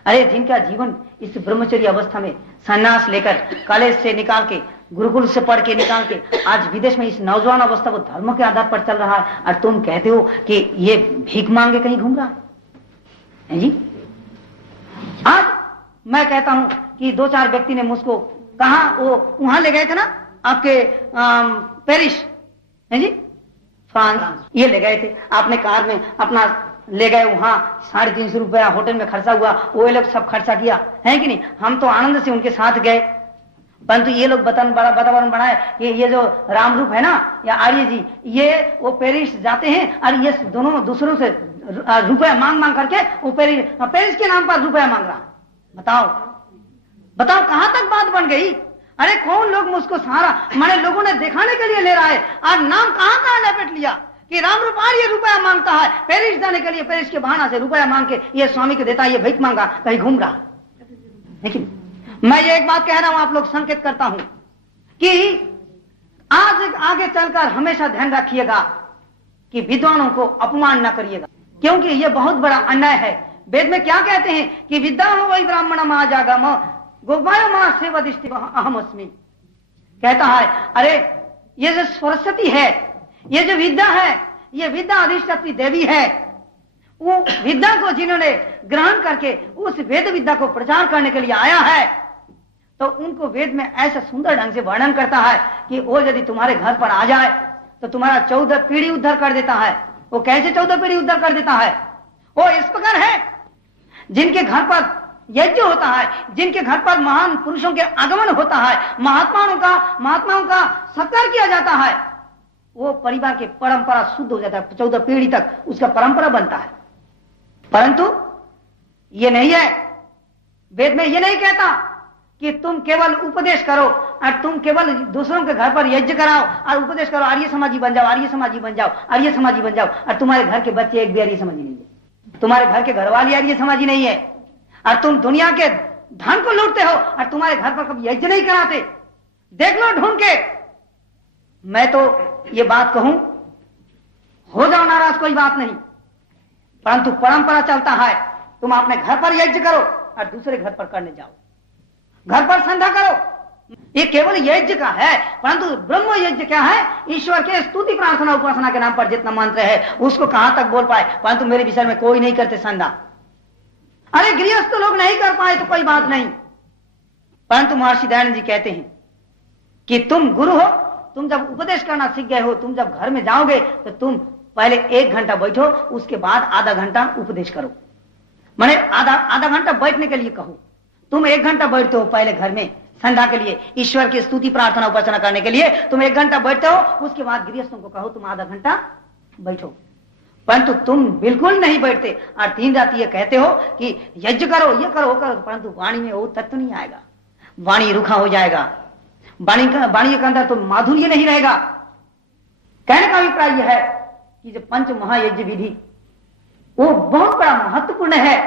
अरे जिनका जीवन इस ब्रह्मचर्य अवस्था में संन्यास लेकर कॉलेज से निकाल के, गुरुकुल से पढ़ के निकाल के आज विदेश में इस नौजवान अवस्था को धर्म के आधार पर चल रहा है, और तुम कहते हो कि ये भीख मांगे कहीं घूम रहा है जी। आज मैं कहता हूं कि 2-4 व्यक्ति ने मुझको कहा, वो वहां ले गए थे ना आपके पेरिस, है जी, फ्रांस, ये ले गए थे आपने कार में अपना ले गए, वहां 350 रुपया होटल में खर्चा हुआ, वो लोग सब खर्चा किया है कि नहीं? हम तो आनंद से उनके साथ गए, परंतु ये लोग वातावरण बनाए कि ये जो राम रूप है ना या आर्य जी, ये वो पेरिस जाते हैं और ये दोनों दूसरों से रुपया मांग करके वो पेरिस के नाम पर रुपया मांग रहा। बताओ कहां तक बात बन गई। अरे कौन लोग मुझको सारा मैंने लोगों ने दिखाने के लिए ले रहा है, और नाम कहां लपेट लिया कि राम रूपाल ये रुपया मांगता है, पेरिस जाने के लिए पेरिस के बहाना से रुपया मांग के ये स्वामी को देता है, ये भीख मांगा कहीं घूम रहा। लेकिन मैं ये एक बात कह रहा हूं, आप लोग संकेत करता हूं कि आज आगे चलकर हमेशा ध्यान रखिएगा कि विद्वानों को अपमान न करिएगा, क्योंकि यह बहुत बड़ा अन्याय है। वेद में क्या कहते हैं कि विद्वान वही ब्राह्मण मा जागम गोपाय मां सेवदिष्टि अहम अस्मि। कहता है अरे ये जो सरस्वती है, ये जो विद्या है, ये विद्या अधिष्ठात्री देवी है। वो विद्या को जिन्होंने ग्रहण करके उस वेद विद्या को प्रचार करने के लिए आया है, तो उनको वेद में ऐसा सुंदर ढंग से वर्णन करता है कि वो यदि तुम्हारे घर पर आ जाए तो तुम्हारा 14 पीढ़ी उद्धार कर देता है। वो कैसे 14 पीढ़ी उद्धार कर देता है? वो इस प्रकार है, जिनके घर पर यज्ञ होता है, जिनके घर पर महान पुरुषों के आगमन होता है, महात्माओं का सत्कार किया जाता है, वो परिवार की परंपरा शुद्ध हो जाता है, 14 पीढ़ी तक उसका परंपरा बनता है। परंतु ये नहीं है, वेद में ये नहीं कहता कि तुम केवल उपदेश करो और तुम केवल दूसरों के घर पर यज्ञ कराओ और उपदेश करो, आर्य समाजी बन जाओ, आर्य समाजी बन जाओ, आर्य समाजी बन जाओ, और तुम्हारे घर के बच्चे एक भी आर्य समाजी नहीं है, तुम्हारे घर के घरवाली आर्य समाजी नहीं है, और तुम दुनिया के धन को लूटते हो और तुम्हारे घर पर कभी यज्ञ नहीं कराते। देख लो ढूंढ के। मैं तो ये बात कहूं, हो जाओ नाराज कोई बात नहीं, परंतु परंपरा चलता है, तुम अपने घर पर यज्ञ करो और दूसरे घर पर करने जाओ, घर पर संध्या करो। ये केवल यज्ञ का है, परंतु ब्रह्म यज्ञ क्या है? ईश्वर के स्तुति प्रार्थना उपासना के नाम पर जितना मंत्र है उसको कहां तक बोल पाए, परंतु मेरे विषय में कोई नहीं करते संध्या। अरे गृहस्थ लोग नहीं कर पाए तो कोई बात नहीं, परंतु महर्षि दयानंद जी कहते हैं कि तुम गुरु हो, तुम जब उपदेश करना सीख गए हो, तुम जब घर में जाओगे तो तुम पहले 1 घंटा बैठो, उसके बाद आधा घंटा उपदेश करो। मैंने आधा घंटा बैठने के लिए कहो, तुम 1 घंटा बैठते हो पहले घर में संध्या के लिए, ईश्वर की स्तुति प्रार्थना उपासना करने के लिए तुम 1 घंटा बैठते हो, उसके बाद गृहस्थों को कहो तुम आधा घंटा बैठो, परंतु तुम बिल्कुल नहीं बैठते और दिन रात ये कहते हो कि यज्ञ करो, ये करो, वो करो, परंतु वाणी में वो तत्व नहीं आएगा, वाणी रूखा हो जाएगा, वाणी के अंदर तो माधुर्य नहीं रहेगा। कहने का अभिप्राय यह है कि जो पंच महायज्ञ विधि वो बहुत बड़ा महत्वपूर्ण है,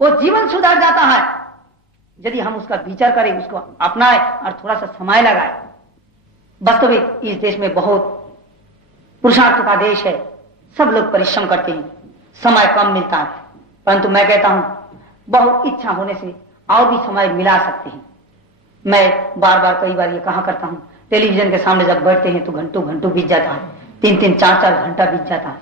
वो जीवन सुधार जाता है यदि हम उसका विचार करें, उसको अपनाएं और थोड़ा सा समय लगाए। वास्तविक इस देश में बहुत पुरुषार्थ का देश है, सब लोग परिश्रम करते हैं, समय कम मिलता है, परंतु मैं कहता हूं बहुत इच्छा होने से और भी समय मिला सकते हैं। मैं बार बार कई बार ये कहा करता हूं, टेलीविजन के सामने जब बैठते हैं तो घंटों बीत जाता है, 3-3, 4-4 घंटा बीत जाता है,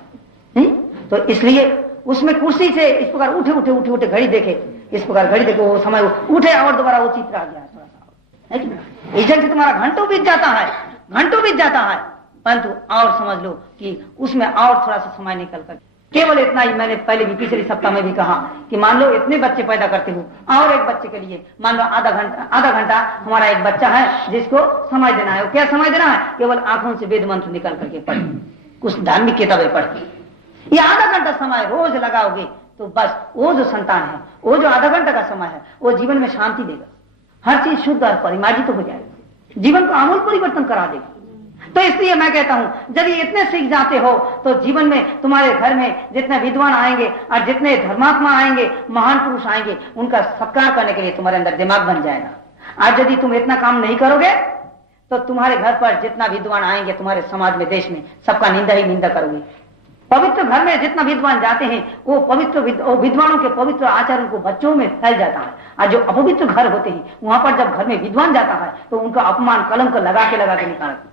नहीं? तो इसलिए उसमें कुर्सी से इस प्रकार उठे घड़ी देखे, इस प्रकार घड़ी देखे, वो समय उठे और दोबारा वो चित्र आ गया, थोड़ा सा है कि इस जगह से तुम्हारा घंटों बीत जाता है, परंतु और समझ लो कि उसमें और थोड़ा सा समय निकल कर केवल इतना ही। मैंने पहले भी पिछले सप्ताह में भी कहा कि मान लो इतने बच्चे पैदा करते हो और एक बच्चे के लिए मान लो आधा घंटा हमारा एक बच्चा है जिसको समय देना है। क्या समय देना है? केवल आंखों से वेद मंत्र निकल करके पढ़, कुछ धार्मिक किताबें पढ़ के, ये आधा घंटा समय रोज लगाओगे तो बस वो जो संतान है, वो जो आधा घंटा का समय है, वो जीवन में शांति देगा, हर चीज शुद्ध और परिमार्जित हो जाएगी, जीवन को आमूल परिवर्तन करा देगी। तो इसलिए मैं कहता हूं जब ये इतने सीख जाते हो तो जीवन में तुम्हारे घर में जितने विद्वान आएंगे और जितने धर्मात्मा आएंगे, महान पुरुष आएंगे, उनका सत्कार करने के लिए तुम्हारे अंदर दिमाग बन जाएगा। आज यदि तुम इतना काम नहीं करोगे तो तुम्हारे घर पर जितना विद्वान आएंगे, तुम्हारे समाज में, देश में, सबका निंदा ही निंदा करोगे। पवित्र घर में जितना विद्वान जाते हैं वो विद्वानों के पवित्र आचरण को बच्चों में फैल जाता है, और जो अपवित्र घर होते हैं वहां पर जब घर में विद्वान जाता है तो उनका अपमान कलंक लगा के निकाल देते हैं।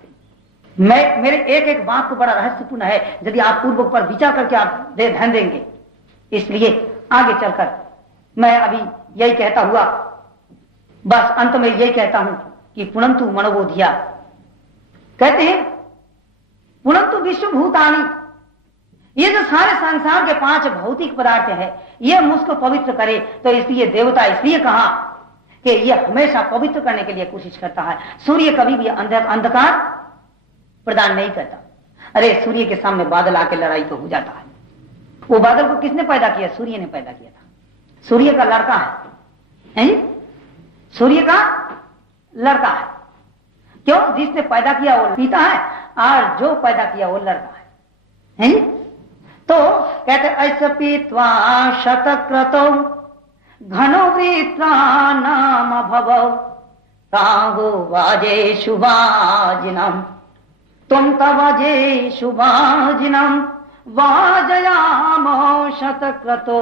मेरे एक बात को बड़ा रहस्यपूर्ण है, यदि आप पूर्व पर विचार करके आप ध्यान देंगे। इसलिए आगे चलकर मैं अभी यही कहता हुआ बस अंत में यही कहता हूं कि पुनंतु मनोबोधिया, कहते हैं पुनंतु विश्वभूतानि, ये जो सारे संसार के 5 भौतिक पदार्थ है ये मुझको पवित्र करे, तो इसलिए देवता इसलिए कहा कि ये हमेशा पवित्र करने के लिए कोशिश करता है। सूर्य कभी भी अंधकार प्रदान नहीं करता। अरे सूर्य के सामने बादल आके लड़ाई तो हो जाता है। वो बादल को किसने पैदा किया? सूर्य ने पैदा किया था। सूर्य का लड़का है, सूर्य का लड़का है। क्यों? जिसने पैदा किया वो पिता है और जो पैदा किया वो लड़का है। तो कहते ऐसा पीत्वा शतक्रतौ घनो वृत्रा नाम भवौ रागो वाजे शुभाजिनम तुम तवाजे शुभाजिनम वाजयामो शतक्रतो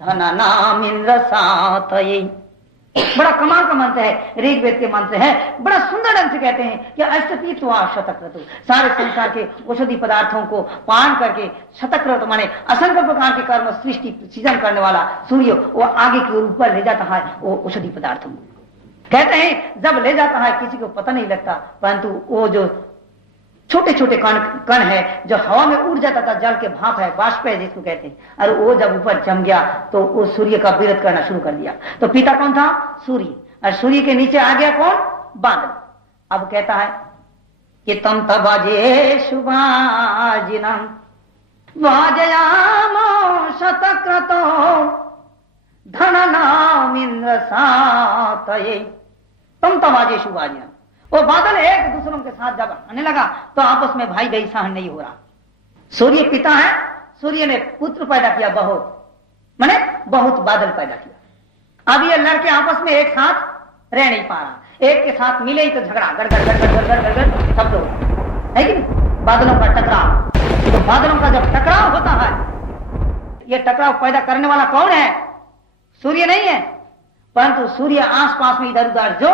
धननाम इंद्र सातये। बड़ा कमाल का मंत्र है, ऋग्वेद के मंत्र है। बड़ा सुंदर ढंग से कहते हैं कि अष्टपीत्वा शतक्रतु, सारे संसार के औषधि पदार्थों को पान करके शतक्रतु माने असंख्य प्रकार के कर्म सृष्टि सृजन करने वाला सूर्य वो आगे की ओर ऊपर ले जाता है वो औषधि पदार्थों को। कहते हैं जब ले जाता है किसी को पता नहीं लगता, परंतु वो जो छोटे छोटे कण है जो हवा में उड़ जाता था, जल के भाप है, बाष्प है जिसको कहते हैं, और वो जब ऊपर जम गया तो वो सूर्य का विरोध करना शुरू कर दिया। तो पिता कौन था? सूर्य, और सूर्य के नीचे आ गया कौन? बादल। अब कहता है कि तम तबाजे शुभाजिनम वाजयामो शतक्रतो धननाम इंद्र सातये। तुम तबाजे शुभाजिनम, वो बादल एक दूसरों के साथ जब आने लगा तो आपस में भाई भाई सहन नहीं हो रहा। सूर्य पिता है, सूर्य ने पुत्र पैदा किया बहुत, माने बहुत बादल पैदा किया। अब ये लड़के आपस में एक साथ रह नहीं पा रहा, एक के साथ मिले ही तो झगड़ा, गड़गड़ गड़गड़ गड़गड़ गड़गड़ शब्द होता है कि नहीं? बादलों का टकराव। तो बादलों का जब टकराव होता है, ये टकराव पैदा करने वाला कौन है? सूर्य नहीं है, परंतु सूर्य आसपास में इधर उधर जो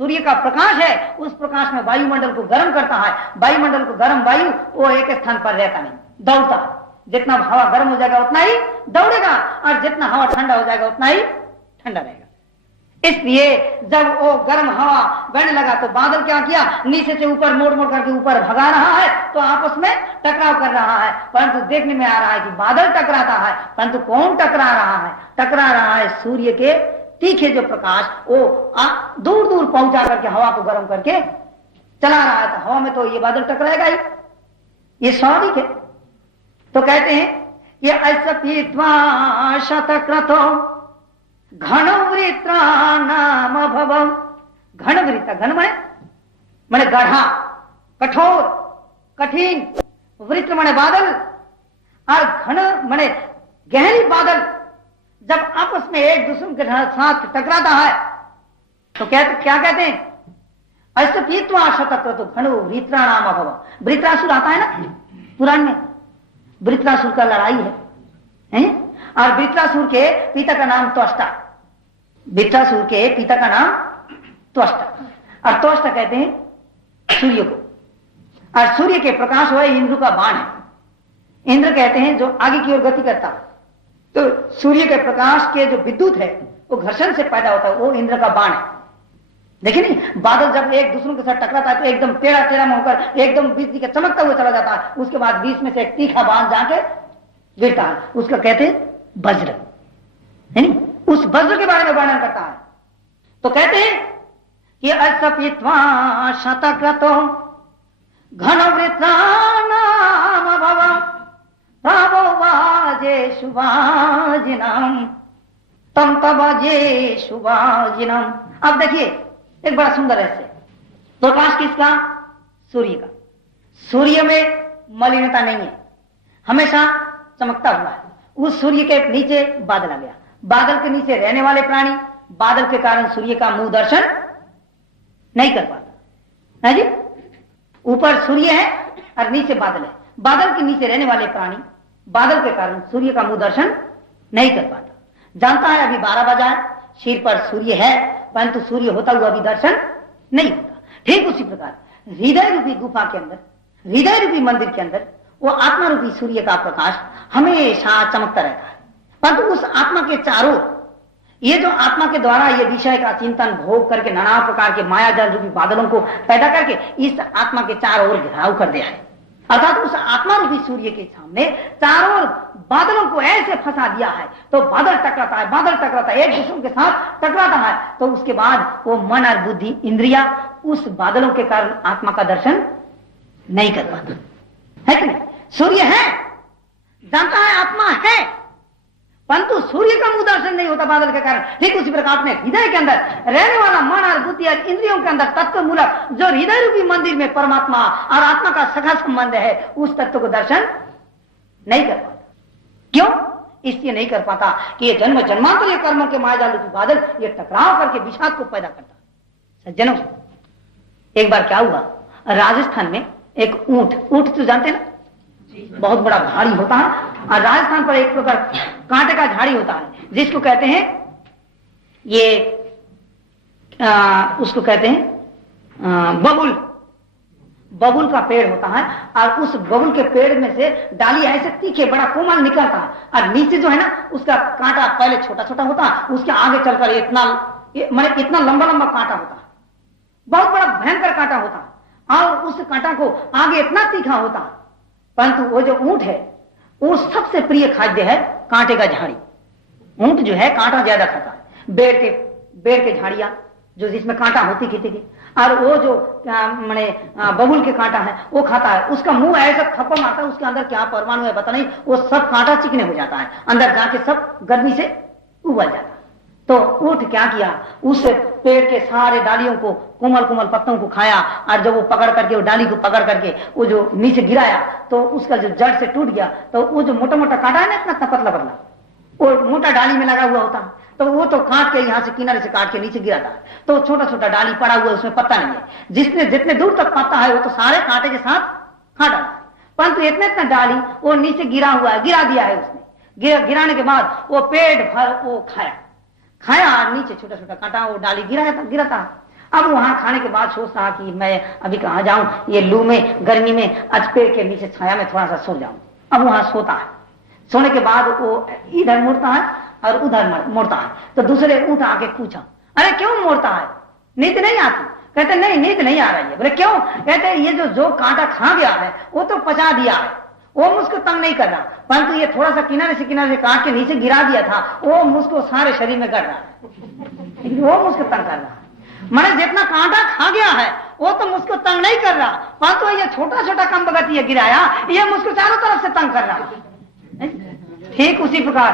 सूर्य का प्रकाश है उस प्रकाश में वायुमंडल को गर्म करता है। वायुमंडल को गर्म वायु वो एक स्थान पर रहता नहीं, दौड़ता है। जितना हवा गर्म हो जाएगा उतना ही दौड़ेगा, और जितना हवा ठंडा हो जाएगा उतना ही ठंडा रहेगा। इसलिए जब वो गर्म हवा बढ़ने लगा तो बादल क्या किया? नीचे से ऊपर मोड़ मोड़ करके ऊपर भगा रहा है, तो आपस में टकराव कर रहा है। परंतु देखने में आ रहा है कि बादल टकराता है, परंतु कौन टकरा रहा है? टकरा रहा है सूर्य के तीखे जो प्रकाश, वो दूर दूर पहुंचा करके हवा को गर्म करके चला रहा है। तो हवा में तो ये बादल टकराएगा ही, ये स्वाभाविक है। तो कहते हैं ये अष्टपीत्वा शतक्रतो घनवृत्रा नाम भवम। घनवृत्ता, घन माने गाढ़ा, कठोर, कठिन, वृत्त माने बादल, और घन माने गहरी बादल जब आपस में एक दूसरे के साथ टकराता है तो क्या कहते हैं? अष्टपीत्वा शतक्रतो घनो वृत्राणाम अभव। वृत्रासुर आता है ना पुराण में, वृत्रासुर का लड़ाई है? और वृत्रासुर के पिता का नाम त्वष्टा, वृत्रासुर के पिता का नाम त्वष्टा, और त्वष्टा कहते हैं सूर्य को, और सूर्य के प्रकाश हुआ इंद्र का बाण है। इंद्र कहते हैं जो आगे की ओर गति करता है, तो सूर्य के प्रकाश के जो विद्युत है वो घर्षण से पैदा होता है, वो इंद्र का बाण है। देखिए नहीं, बादल जब एक दूसरों के साथ टकराता है तो एकदम टेढ़ा टेढ़ा में होकर एकदम बिजली के चमकता हुआ चला जाता है, उसके बाद बीच में से एक तीखा बाण जाके गिरता है, उसका कहते हैं वज्र, है नहीं? उस वज्र के बारे में वर्णन करता है। तो कहते हैं कि अष्टपीत्वा शतक्रतो घनवृत्राणाम भवम रावो वाजे शुभाजिनम तम तबाजे शुभाजिनम। अब देखिए एक बड़ा सुंदर रहस्य, प्रकाश किसका? सूर्य का। सूर्य में मलिनता नहीं है, हमेशा चमकता हुआ है। उस सूर्य के नीचे बादल आ गया, बादल के नीचे रहने वाले प्राणी बादल के कारण सूर्य का मुंह दर्शन नहीं कर पाता है जी। ऊपर सूर्य है और नीचे बादल है, बादल के नीचे रहने वाले प्राणी बादल के कारण सूर्य का मुंह दर्शन नहीं कर पाता। जानता है अभी 12 बजा है, सिर पर सूर्य है, परंतु सूर्य होता हुआ अभी दर्शन नहीं होता। ठीक उसी प्रकार हृदय रूपी गुफा के अंदर, हृदय रूपी मंदिर के अंदर वो आत्मा रूपी सूर्य का प्रकाश हमेशा चमकता रहता है। परंतु उस आत्मा के चारों, ये जो आत्मा के द्वारा ये विषय का चिंतन भोग करके नाना प्रकार के माया जल रूपी बादलों को पैदा करके इस आत्मा के चारों ओर घेराव कर दिया है। अर्थात उस आत्मा रूपी सूर्य के सामने चारों ओर बादलों को ऐसे फंसा दिया है, तो बादल टकराता है, बादल टकराता है, एक दूसरे के साथ टकराता है, तो उसके बाद वो मन और बुद्धि इंद्रिया उस बादलों के कारण आत्मा का दर्शन नहीं कर पाता है कि नहीं? सूर्य है, जानता है आत्मा है, परंतु सूर्य का मुंह दर्शन नहीं होता बादल के कारण। ठीक उसी प्रकार अपने हृदय के अंदर रहने वाला मन और बुद्धि और इंद्रियों के अंदर तत्व मूलक जो हृदय रूपी मंदिर में परमात्मा और आत्मा का सखा संबंध है, उस तत्व को दर्शन नहीं कर पाता। क्यों? इसलिए नहीं कर पाता कि ये जन्म जन्मांतर ये कर्मों के मायाजाल रूपी बादल ये टकराव करके विषाद को पैदा करता। सज्जनों, एक बार क्या हुआ, राजस्थान में एक ऊंट तो जानते ना, बहुत बड़ा भारी होता है, और राजस्थान पर एक प्रकार कांटे का झाड़ी होता है जिसको कहते हैं उसको कहते हैं बबुल का पेड़ होता है। और उस बबुल के पेड़ में से डाली ऐसे तीखे बड़ा कोमल निकलता है, और नीचे जो है ना उसका कांटा पहले छोटा छोटा होता है, उसके आगे चलकर इतना लंबा लंबा कांटा होता है, बहुत बड़ा भयंकर कांटा होता है, और उस कांटा को आगे इतना तीखा होता है। परंतु वो जो ऊंट है वो सबसे प्रिय खाद्य है कांटे का झाड़ी। ऊंट जो है कांटा ज्यादा खाता है, बेर के झाड़ियां जो जिसमें कांटा होती की, और वो जो बबुल के कांटा है वो खाता है। उसका मुंह ऐसा थप्पड़ मारता है, उसके अंदर क्या परमाणु है पता नहीं, वो सब कांटा चिकने हो जाता है, अंदर जाके सब गर्मी से उबल जाता है। तो ऊंट क्या किया, उस पेड़ के सारे डालियों को, कोमल कोमल पत्तों को खाया, और जब वो पकड़ करके वो डाली को पकड़ करके वो जो नीचे गिराया तो उसका जो जड़ से टूट गया, तो वो जो मोटा मोटा कांटा है ना, इतना पतला पतला, वो मोटा डाली में लगा हुआ होता है, तो वो तो काट के यहां से किनारे से काट के नीचे गिराता है, तो छोटा छोटा डाली पड़ा हुआ, उसमें पत्ता नहीं है। जितने दूर तक पत्ता है वो तो सारे कांटे के साथ खा डाला, परंतु इतना डाली वो नीचे गिरा हुआ है, गिरा दिया है उसने। गिराने के बाद वो पेट भर वो खाया, और नीचे छोटा छोटा कांटा वो डाली गिराता। अब वहां खाने के बाद सोचता कि मैं अभी कहां जाऊं, ये लू में गर्मी में आज पेड़ के नीचे छाया में थोड़ा सा सो जाऊं। अब वहां सोता है, सोने के बाद वो इधर मुड़ता है और उधर मुड़ता है, तो दूसरे ऊंट आके पूछा, अरे क्यों मुड़ता है, नींद नहीं आती? कहते नहीं, नींद नहीं आ रही है। बोले क्यों? कहते ये जो कांटा खा गया है वो तो पचा दिया है, वो मुझको तंग नहीं कर रहा, परंतु ये थोड़ा सा किनारे से काट के नीचे गिरा दिया था, वो मुझको सारे शरीर में गड़ रहा है, वो मुझको तंग कर रहा है। मैंने जितना कांटा खा गया है वो तो मुझको तंग नहीं कर रहा, परंतु ये छोटा छोटा कम बगत ये गिराया, ये मुझको चारों तरफ से तंग कर रहा है। ठीक उसी प्रकार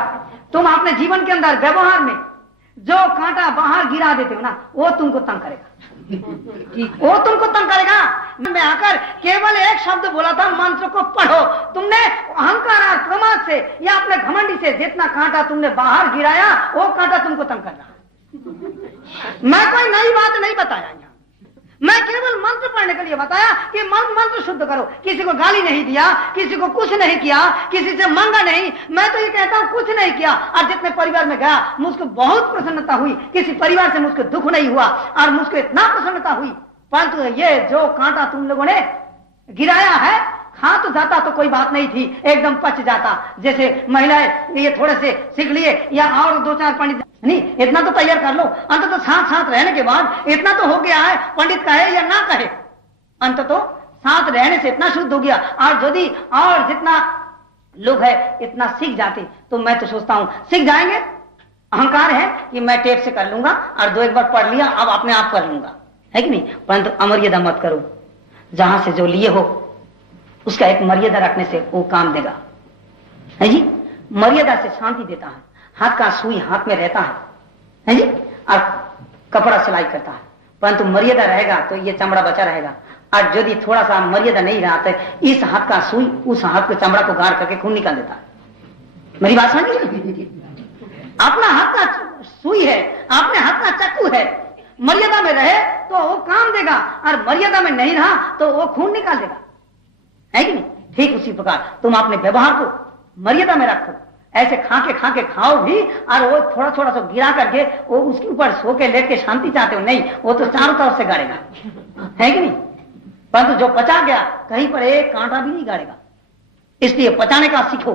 तुम अपने जीवन के अंदर व्यवहार में जो कांटा बाहर गिरा देते हो ना, वो तुमको तंग करेगा, वो तुमको तंग करेगा। मैं आकर केवल एक शब्द बोला था, मंत्र को पढ़ो। तुमने अहंकार और प्रमाद से या अपने घमंडी से जितना कांटा तुमने बाहर गिराया, वो कांटा तुमको तंग कर रहा है। मैं कोई नई बात नहीं बताया यहाँ, मैं केवल मंत्र पढ़ने के लिए बताया कि मंत्र शुद्ध करो। किसी को गाली नहीं दिया, किसी को कुछ नहीं किया, किसी से मांगा नहीं। मैं तो ये कहता हूं कुछ नहीं किया, और जितने परिवार में गया मुझको बहुत प्रसन्नता हुई, किसी परिवार से मुझको दुख नहीं हुआ और मुझको इतना प्रसन्नता हुई। परंतु ये जो कांटा तुम लोगों ने गिराया है, खा तो जाता तो कोई बात नहीं थी, एकदम पच जाता। जैसे महिलाएं ये थोड़े से सीख लिए या और दो चार पंडित, नहीं इतना तो तैयार कर लो, अंत तो साथ रहने के बाद इतना तो हो गया है, पंडित कहे या ना कहे, अंत तो साथ रहने से इतना शुद्ध हो गया। और यदि और जितना लोग है इतना सीख जाते तो मैं तो सोचता हूं सीख जाएंगे। अहंकार है कि मैं टेप से कर लूंगा और दो एक बार पढ़ लिया, अब अपने आप कर लूंगा, है कि नहीं? परंतु अमर्यादा मत करो, जहां से जो लिए हो उसका एक मर्यादा रखने से वो काम देगा, है जी। मर्यादा से शांति देता है। हाथ का सुई हाथ में रहता है जी, और कपड़ा सिलाई करता है, परंतु मर्यादा रहेगा तो ये चमड़ा बचा रहेगा। और यदि थोड़ा सा मर्यादा नहीं रहा तो इस हाथ का सुई उस हाथ के चमड़ा को गाड़ करके खून निकाल देता है। मेरी बात समझ लीजिए, अपना हाथ का सुई है, अपने हाथ का चाकू है, मर्यादा में रहे तो वो काम देगा, और मर्यादा में नहीं रहा तो वो खून निकाल देगा, है कि नहीं? ठीक उसी प्रकार तुम अपने व्यवहार को मर्यादा में रखो। ऐसे खा के खाओ भी, और वो थोड़ा थोड़ा सा गिरा करके वो उसके ऊपर सो के लेट के शांति चाहते हो, नहीं, वो तो चारों तरफ से गाड़ेगा, है कि नहीं? परंतु जो पचा गया कहीं पर एक कांटा भी नहीं गाड़ेगा। इसलिए पचाने का सीखो।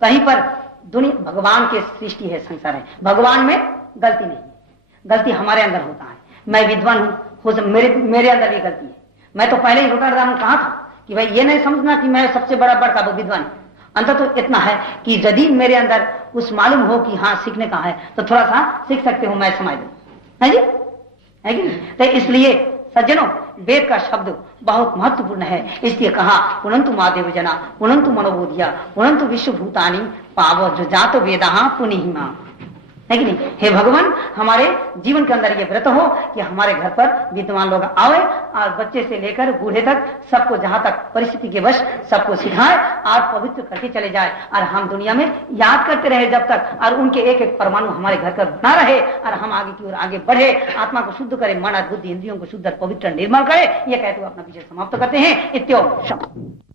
कहीं पर दुनिया भगवान की सृष्टि है, संसार है, भगवान में गलती नहीं, गलती हमारे अंदर होता है। मैं विद्वान हूं, मेरे अंदर भी गलती है। मैं तो पहले ही रोटाराम कहा था कि भाई ये नहीं समझना कि मैं सबसे बड़ा विद्वान। अंत तो इतना है कि यदि मेरे अंदर कुछ मालूम हो कि हाँ सीखने का है तो थोड़ा सा सीख सकते हो, मैं समझ दूं, है जी, है कि नहीं? तो इसलिए सज्जनों, वेद का शब्द बहुत महत्वपूर्ण है। इसलिए कहा पुनंतु मादेव जना पुनंतु मनोबोधिया पुनंतु विश्वभूतानी पावो जो जातो वेदा पुनिहिमा। है कि नहीं? हे भगवान, हमारे जीवन के अंदर ये व्रत हो कि हमारे घर पर विद्वान लोग आवे और बच्चे से लेकर बूढ़े तक सबको, जहां तक परिस्थिति के वश, सबको सिखाए और पवित्र करके चले जाए, और हम दुनिया में याद करते रहे जब तक, और उनके एक एक परमाणु हमारे घर पर बना रहे, और हम आगे की ओर आगे बढ़े, आत्मा को शुद्ध करे, मन और बुद्धि इंद्रियों को शुद्ध और पवित्र निर्मल करे। ये कहते हुए अपना विषय समाप्त करते हैं। इत्यो शब्द।